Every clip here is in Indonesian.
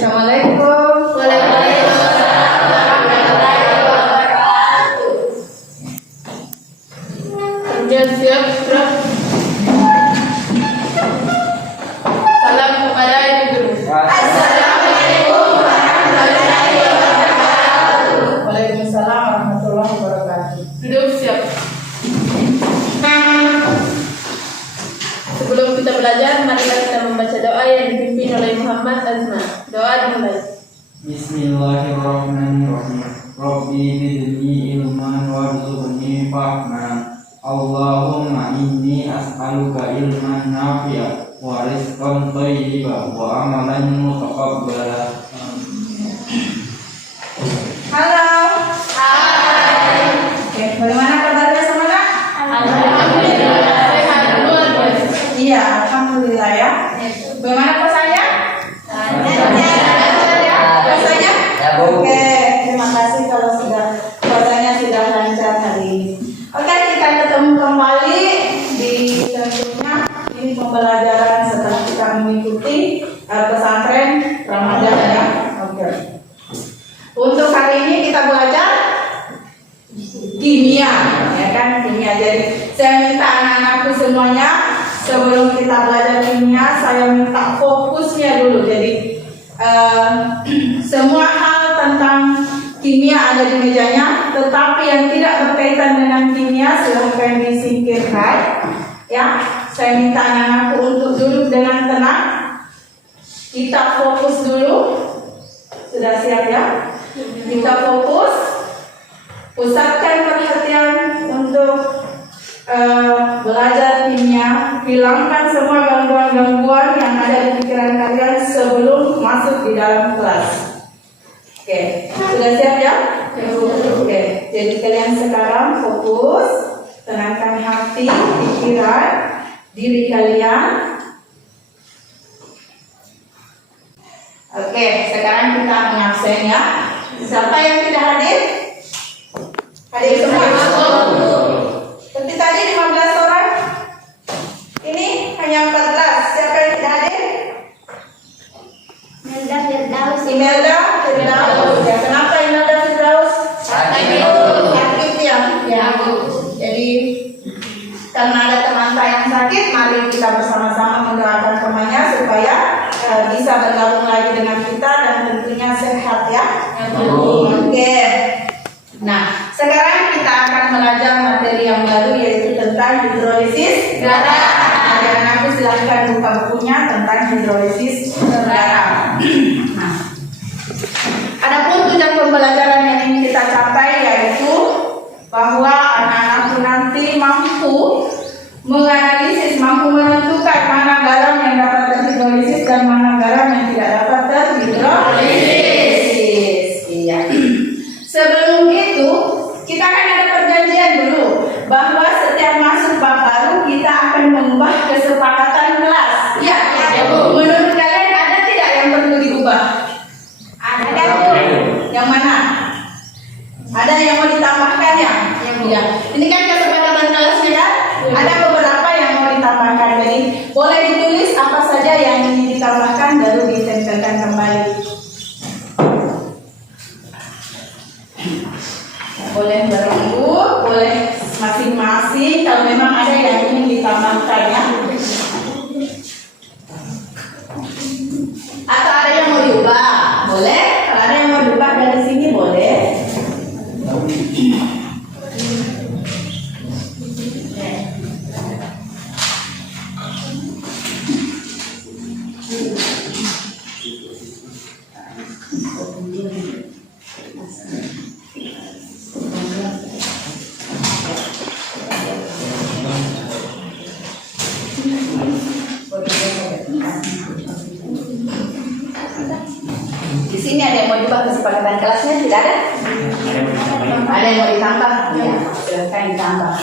Assalamualaikum. Waalaikumsalam warahmatullahi wabarakatuh. Kerja siap, Prof. Salam kepada Ibu Guru. Assalamualaikum warahmatullahi wabarakatuh. Waalaikumsalam warahmatullahi wabarakatuh. Duduk siap. Sebelum kita belajar, mari kita membaca doa yang dipimpin oleh Muhammad Azman. Doa dimulai. Bismillahirrahmanirrahim. Rabbi zidni ilman warzuqni fahman. Allahumma inni as'aluka ilman nafi'a wa rizqan thayyiban wa amalan mutaqabbala. Halo. Hai. Oke, bagaimana kabarnya semuanya? Alhamdulillah sehat luar biasa. Iya, alhamdulillah ya. Bagaimana puasanya? Puasanya? Oke, terima kasih kalau puasanya sudah lancar hari ini. Oke, kita ketemu kembali di tentunya ini pembelajaran setelah kita mengikuti pesantren Ramadan ya. Oke. Untuk hari ini kita belajar kimia, ya kan, kimia. Jadi saya minta anak-anakku semuanya sebelum kita belajar kimia, saya minta fokusnya dulu. Jadi semua hal tentang kimia ada di mejanya, tetapi yang tidak berkaitan dengan kimia silahkan disingkirkan. Ya, saya minta anak-anakku untuk duduk dengan tenang. Kita fokus dulu. Sudah siap ya? Kita fokus. Pusatkan perhatian untuk belajar kimia. Hilangkan semua gangguan-gangguan yang ada di pikiran kalian sebelum masuk di dalam kelas. Oke, sudah siap ya? Oke, jadi kalian sekarang fokus, tenangkan hati, pikiran, diri kalian. Oke, sekarang kita mengabsen ya. Siapa yang tidak hadir? Hadir semua. Seperti tadi 15 orang. Ini hanya 14. Siapa yang tidak hadir? Imelda Firdaus. Ya, kenapa Imelda Firdaus? Sakit ya. Ya. Jadi karena ada teman saya yang sakit, mari kita bersama-sama mendoakan temannya supaya bisa bergabung lagi dengan kita dan tentunya sehat ya. Oke. Nah, sekarang kita akan belajar materi yang baru yaitu tentang hidrolisis darah. Anak-anakku silahkan buka bukunya tentang hidrolisis darah. Nah, adapun tujuan pembelajaran yang ingin kita capai yaitu bahwa anak-anakku nanti mampu menganalisis, mampu menentukan mana garam yang dapat terhidrolisis dan mana garam yang tidak dapat terhidrolisis. Iya. Sebelum itu, kita akan ada perjanjian dulu bahwa setiap masuk bab baru kita akan mengubah kesepakatan kelas. Ya, menurut kalian ada tidak yang perlu diubah? Ada. Yang mana? Ada yang mau ditambahkan ya? Ya. Ini kan kesepakatan kelasnya kan? Ada beberapa yang mau ditambahkan. Jadi boleh ditulis apa saja yang ingin ditambahkan lalu ditempelkan kembali. Boleh berembuk, boleh masing-masing kalau memang ada yang ingin ditambahkan ya. Atau ada yang mau diubah, boleh. Kalau ada yang mau diubah dari sini boleh. Di sini ada yang mau diubah kesepakatan kelasnya? Tidak ada? Ada yang mau ditambah? Ya, silakan ditambah.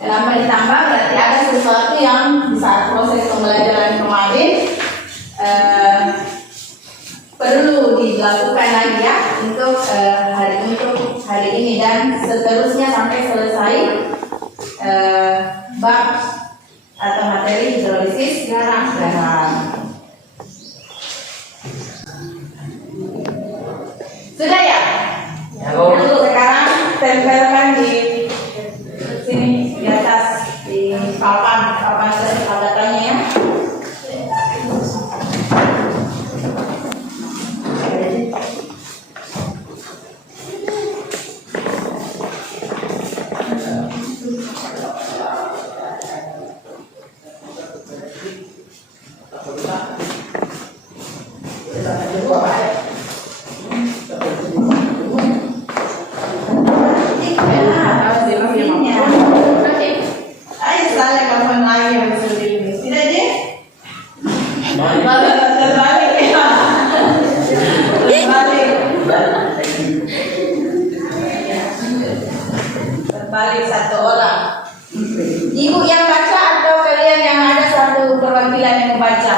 Kenapa ditambah? Berarti ada sesuatu yang di saat proses pembelajaran kemarin perlu dilakukan lagi ya untuk hari ini dan seterusnya sampai selesai bab atau materi materi hidrolisis garam. Sudah ya? Sekarang tempelkan di sini di atas di papan tanda-tandanya ya. Terbalik satu orang. Ibu yang baca atau kalian yang ada satu perwakilan yang membaca?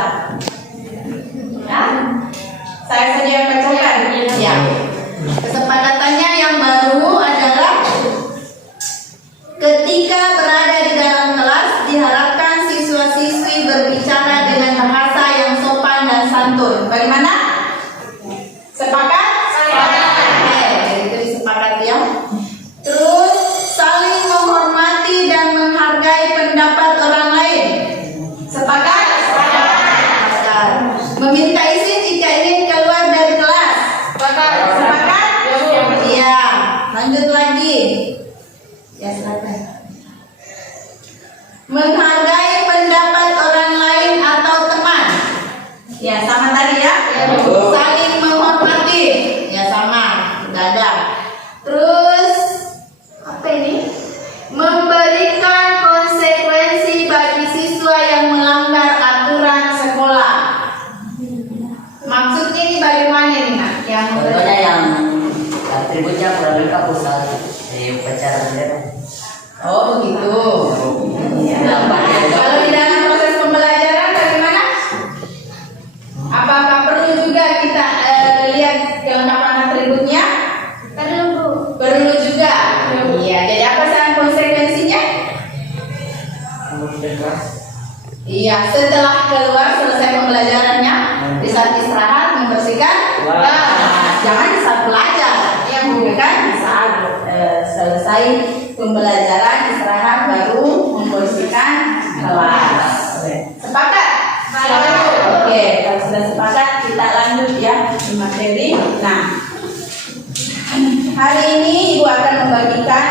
Ya? Saya saja yang bacakan. Ya. Kesepakatannya yang baru adalah ketika berada di dalam kelas diharapkan siswa-siswi berbicara dengan bahasa yang sopan dan santun. Bagaimana? Sepakat? Oke, itu disepakati ya. Terus saling menghormati dan menghargai pendapat orang lain. Sepakat? Sepakat. Meminta izin jika ingin keluar dari kelas. Sepakat? Sepakat? Iya. Lanjut lagi. Ya, silakan. Menghargai pendapat orang lain atau teman. Ya, sama tadi ya. Saling menghormati. Ya, sama. Sudah ada. Terus apa ini? Memberikan konsekuensi bagi siswa yang melanggar aturan sekolah. Maksudnya ini bagaimana nih nak? Yang Contohnya yang atributnya kurang lengkap pusat di upacara bendera. oh begitu. Ya. Kalau di dalam proses pembelajaran bagaimana? Apakah perlu juga kita lihat kelengkapan atributnya? Perlu juga. Iya. Jadi apa saja konsekuensinya? Iya. Setelah keluar selesai pembelajarannya, di saat istirahat membersihkan. Jangan di saat belajar. Yang bukan di saat selesai pembelajaran istirahat baru membersihkan kelas. Sepakat? Oke. Kalau sudah sepakat kita lanjut ya di materi. Nah. Hari ini Ibu akan membagikan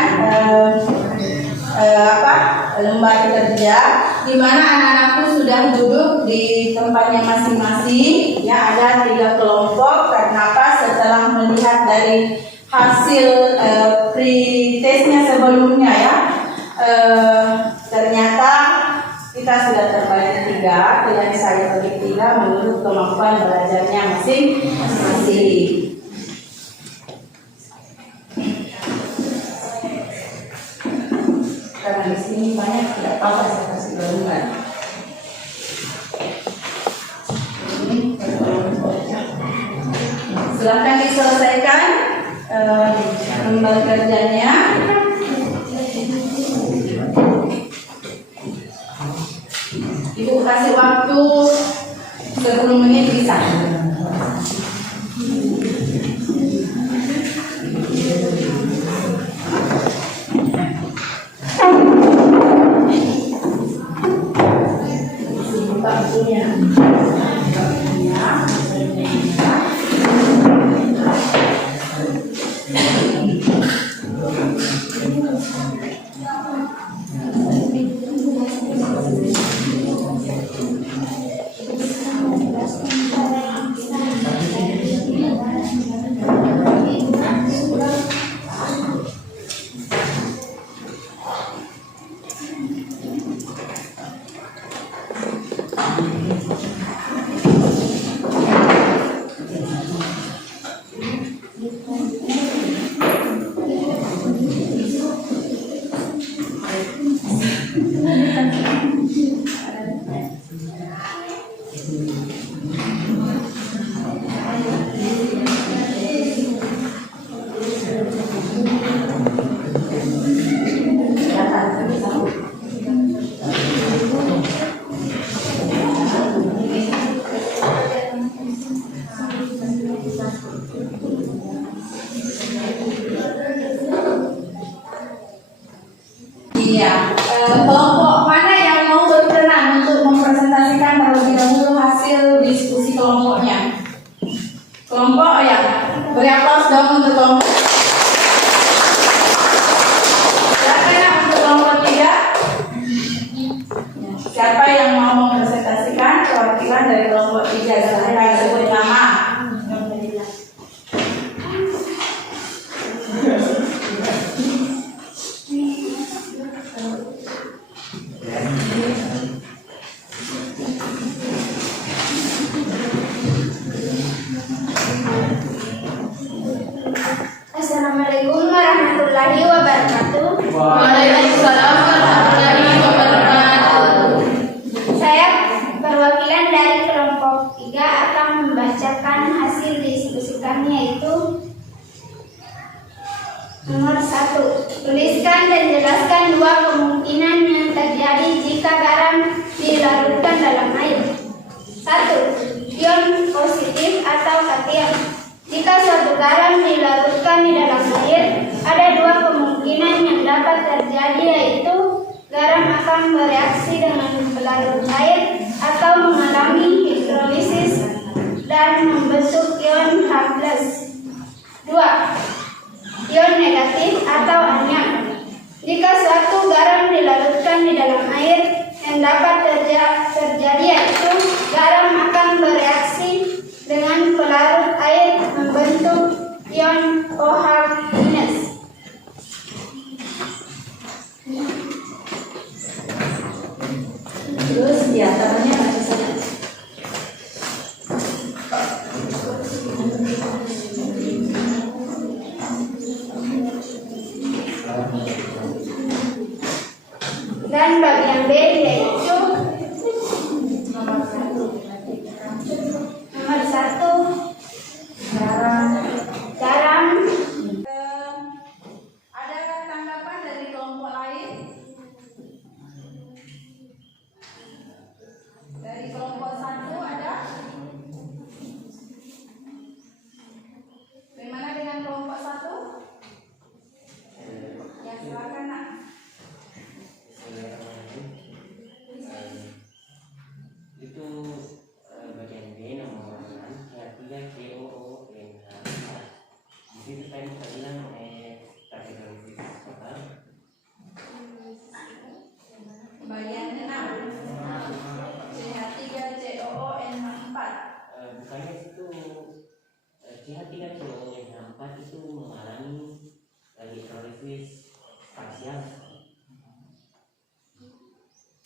lembar kerja di mana anak-anakku sudah duduk di tempatnya masing-masing. Ya, ada 3 kelompok. Kenapa? Setelah melihat dari hasil pre-testnya sebelumnya ya, ternyata kita sudah terbagi 3. Kalian saya bagi 3 menurut kemampuan belajarnya masing-masing. Karena di sini banyak tidak tahu saya kasih gabungan. Silakan diselesaikan lembar kerjanya. Ibu kasih waktu 10 menit bisa. perwakilan dari kelompok 3. Silakan sebut nama. Assalamualaikum warahmatullahi wabarakatuh. Waalaikumsalam warahmatullahi wabarakatuh. Saya perwakilan dari kelompok 3 akan membacakan hasil diskusikan, yaitu nomor 1. Tuliskan dan jelaskan dua kemungkinan yang terjadi jika garam dilarutkan dalam air. 1. Ion positif atau kation. Jika suatu garam dilarutkan di dalam air, ada dua kemungkinan yang dapat terjadi, yaitu garam akan bereaksi dengan pelarut air atau mengalami hidrolisis dan membentuk ion H+. 2. Ion negatif atau anion. Jika suatu garam dilarutkan di dalam air, yang dapat terjadi yaitu garam akan bereaksi dengan pelarut air membentuk ion OH-. Terus di antaranya apa saja? Dan bagian B yaitu nomor 1. Garam. Ada tanggapan dari kelompok lain? Dari kelompok 1 ada? Bagaimana dengan kelompok 1? Ya, silakan nak. Itu bagian B nomor 6 3 COONH. Jadi itu tadi saya bilang kategori total. Bagian 6. CH3COONH4. Bukannya itu CH3COONH4 itu mengalami hidrolisis parsial,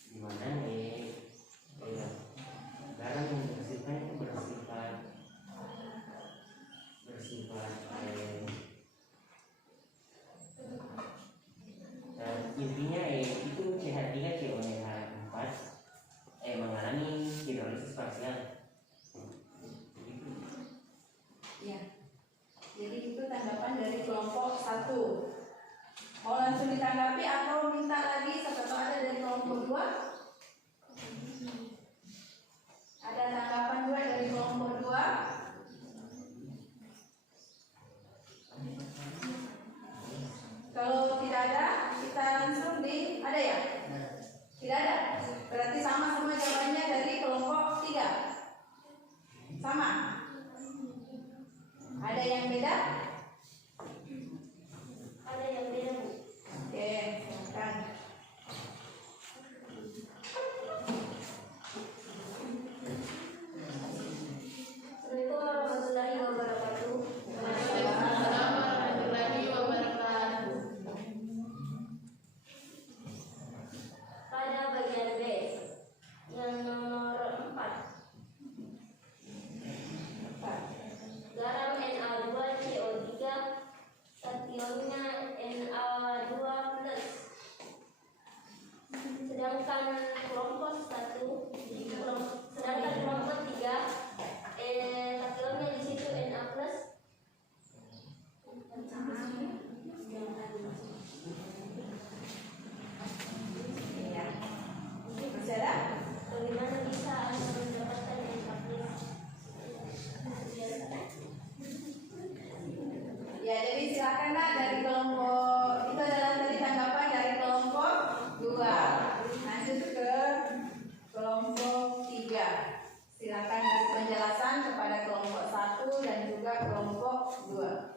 di mana garam yang dihasilkan itu bersifat intinya itu CH3COONH4 mengalami hidrolisis parsial. Ya. Jadi itu tanggapan dari kelompok 1. Mau langsung ditanggapi atau minta lagi siapa tahu ada dari kelompok 2? Ada tanggapan juga dari kelompok 2? Kalau tidak ada, kita langsung ada ya? Tidak ada. Berarti sama semua jawabannya dari kelompok 3. Sama. Ada yang beda? Ada yang beda, Bu. Oke, silakan. Assalamualaikum warahmatullahi wabarakatuh. Waalaikumsalam warahmatullahi wabarakatuh. Pada bagian B yang nomor 4, garam Na2CO3, kationnya Na2+. Sedangkan kelompok 3, kationnya di situ Na+. Ya. Masih ada? Bagaimana bisa Anda mendapatkan Na+? Ya, jadi silakan nak dari kelompok itu adalah tadi tanggapan dari kelompok 2. Lanjut ke kelompok 3. Silakan kasih penjelasan kepada kelompok 1 dan juga kelompok 2.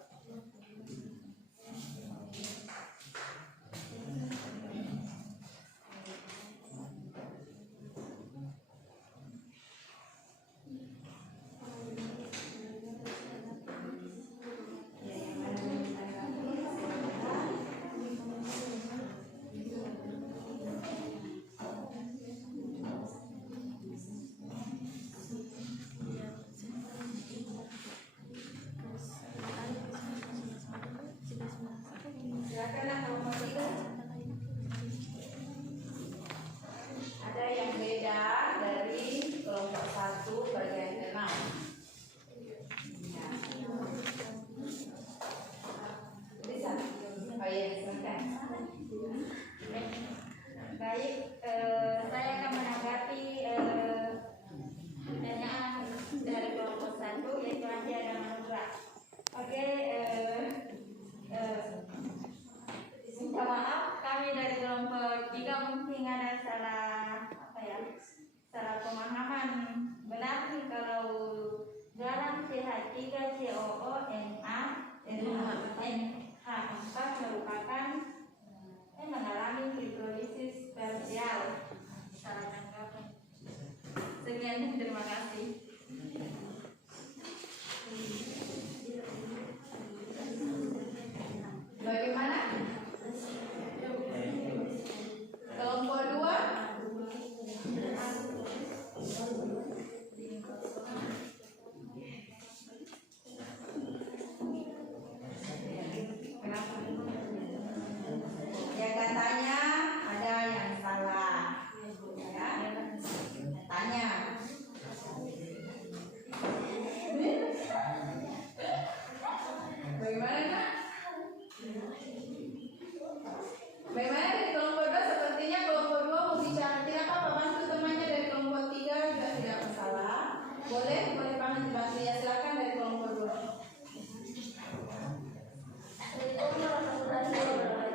Demikian, terima kasih. Bagaimana? Kelompok 2? Kenapa? Ya katanya ada yang salah. Ya. Tanya. Bagaimana Kak? Bagaimana dari kelompok 2? Sepertinya kelompok 2 mau bicara. Tidak apa-apa, bantu temannya dari kelompok 3 juga tidak masalah. Boleh panggil dibantu ya, silakan dari kelompok 2.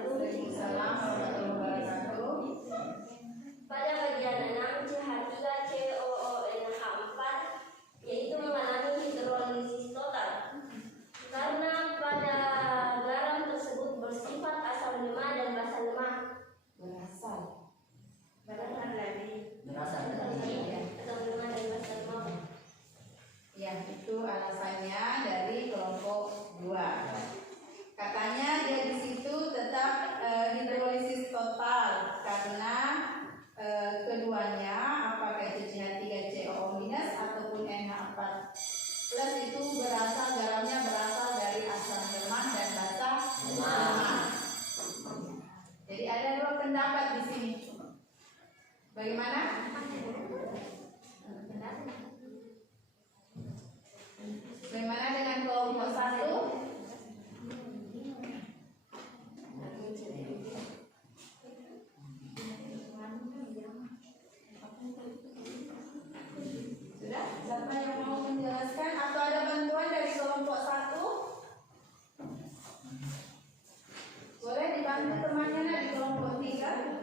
Waalaikumsalam warahmatullahi wabarakatuh. Pada bagian 6 CH3 COONH4 yaitu mengalami hidrolisis total karena pada garam tersebut bersifat asam lemah dan basa lemah. Berasal. Berasal dari Berasal asam lemah dan basa lemah. Ya, itu alasannya dari kelompok 2. Katanya dia di situ tetap hidrolisis total karena keduanya apakah itu CH3CO- ataupun NH4 plus itu garamnya berasal dari asam lemah dan basa lemah. Jadi ada dua pendapat di sini. Bagaimana? Bagaimana dengan kelompok 1? Sudah? Siapa yang mau menjelaskan atau ada bantuan dari kelompok 1? Boleh dibantu temannya di kelompok 3?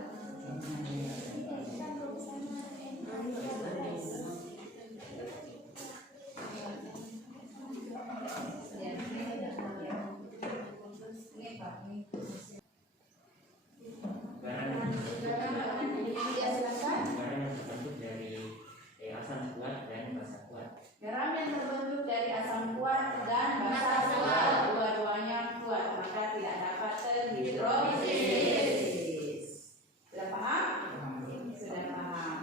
Ini Pak, ini. Ya, silakan. Garam yang terbentuk dari asam kuat dan basa kuat. Garam yang terbentuk dari asam kuat dan basa kuat, dua-duanya kuat, maka tidak dapat terhidrolisis. Sudah paham? Sudah paham.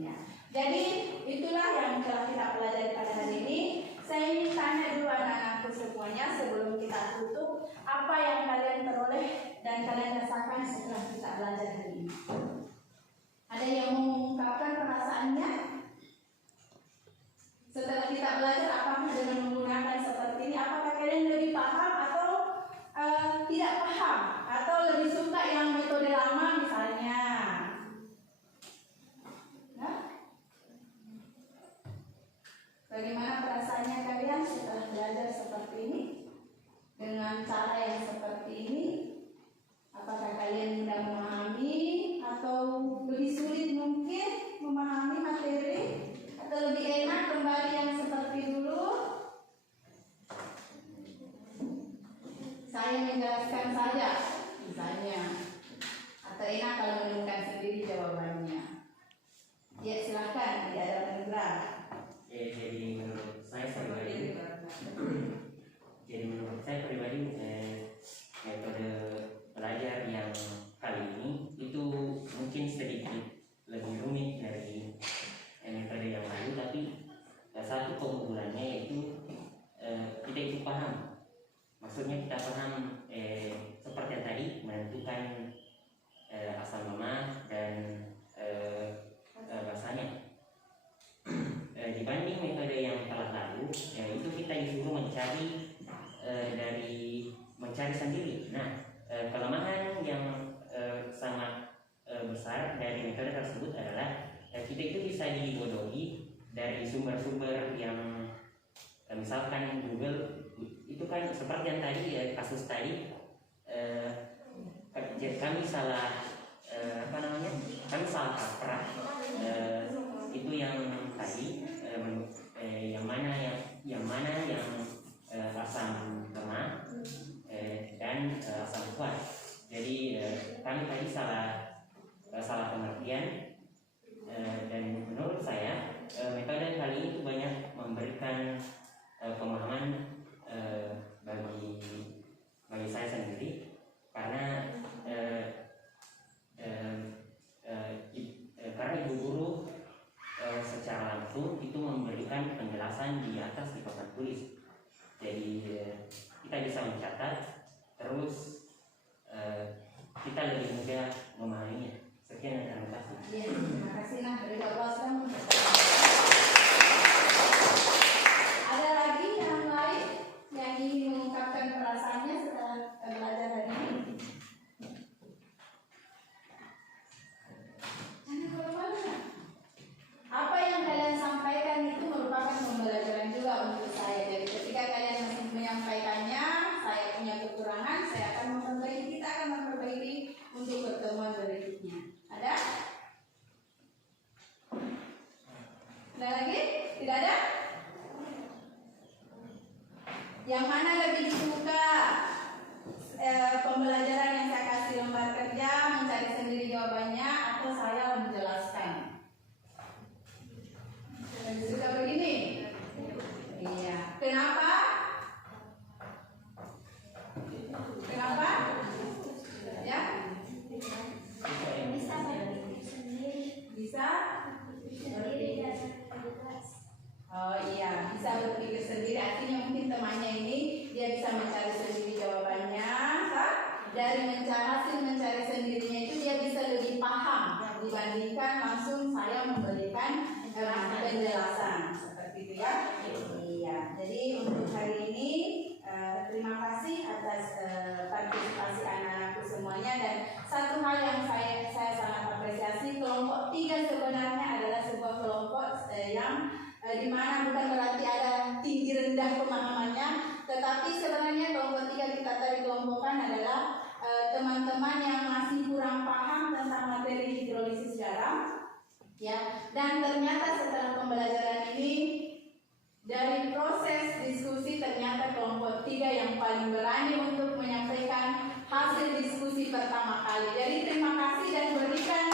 Ya. Jadi itulah yang telah kita pelajari pada hari ini. Saya ingin tanya dulu anak-anakku semuanya sebelum kita tutup, apa yang kalian peroleh dan kalian rasakan setelah kita belajar hari ini? Ada yang mau mengungkapkan perasaannya? Setelah kita belajar, apakah dengan menggunakan seperti ini, apakah kalian lebih paham atau tidak paham? Atau lebih suka yang metode lama misalnya? Nah? Bagaimana perasaannya kalian setelah belajar seperti ini? Dengan cara yang seperti ini? Apakah kalian mudah memahami atau lebih sulit mungkin memahami materi? Atau lebih enak kembali yang seperti dulu? Saya menjelaskan saja misalnya. Atau enak kalau menemukan sendiri jawabannya. Ya silakan, tidak ada penenggelam. Jadi menurut saya pribadi, metode belajar yang kali ini itu mungkin sedikit lebih rumit dari metode yang lalu, tapi satu keunggulannya yaitu kita itu paham. Maksudnya kita paham seperti yang tadi menentukan asam lemah dan basanya. Dibanding metode yang telah lalu, itu kita disuruh mencari sendiri. Nah, kelemahan yang sangat besar dari metode tersebut adalah kita itu bisa dibodohi dari sumber-sumber yang misalkan Google itu kan seperti yang tadi kasus tadi kami salah kaprah itu yang tadi yang mana yang asam lemah dan asam kuat. Jadi kami tadi salah pengertian dan menurut saya langsung itu memberikan penjelasan di atas di papan tulis. Jadi kita bisa mencatat, terus kita lebih mudah memahaminya. Sekian dan terima kasih. Iya, terima kasih. Nah, dari Bapak ada lagi yang lain yang ingin mengungkapkan perasaannya setelah belajar hari ini? Jangan malu-malu. Apa yang kalian sampaikan itu merupakan pembelajaran juga untuk saya. Jadi ketika kalian masih menyampaikannya, saya punya kekurangan, saya akan memperbaiki, kita akan memperbaiki untuk pertemuan berikutnya. Ada? Ada lagi? Tidak ada? Yang mana lebih suka pembelajaran yang saya kasih lembar kerja, mencari sendiri jawabannya, atau saya menjelaskan? Lebih suka begini? Iya. Kenapa? Kenapa? Ya? Bisa berpikir sendiri. Bisa? Sendiri dan bebas. Oh iya, bisa berpikir sendiri. Artinya mungkin temannya ini dia bisa mencari sendiri jawabannya. Dari hasil mencari sendirinya itu dia bisa lebih paham dibandingkan langsung saya memberikan penjelasan seperti itu ya. Iya. Jadi untuk hari ini terima kasih atas partisipasi anak-anakku semuanya, dan satu hal yang saya sangat apresiasi, kelompok 3 sebenarnya adalah sebuah kelompok yang di mana bukan berarti ada tinggi rendah pemahamannya, tetapi sebenarnya kelompok 3 kita tadi kelompokkan adalah teman-teman yang masih kurang paham tentang materi hidrolisis garam, ya. Dan ternyata setelah pembelajaran ini, dari proses diskusi ternyata kelompok 3 yang paling berani untuk menyampaikan hasil diskusi pertama kali. Jadi terima kasih dan berikan